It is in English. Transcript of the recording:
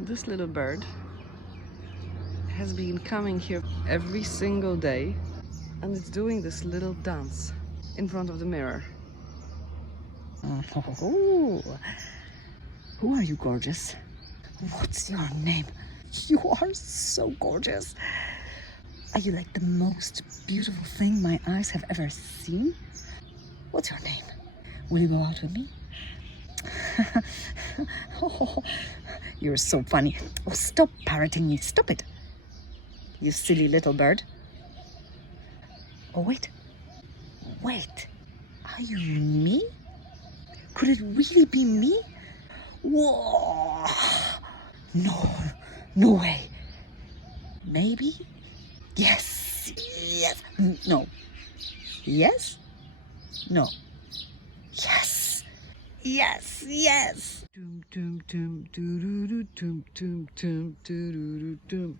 This little bird has been coming here every single day, and it's doing this little dance in front of the mirror. Oh, who are you, gorgeous? What's your name? You are so gorgeous. Are you like the most beautiful thing my eyes have ever seen? What's your name? Will you go out with me? Oh, you're so funny. Oh, stop parroting me. Stop it. You silly little bird. Oh, wait. Wait. Are you me? Could it really be me? Whoa. No. No way. Maybe? Yes. Yes. No. Yes? No. Yes. Yes. Yes. Tum tum tum doo doo doo tum tum tum doo doo doo tum.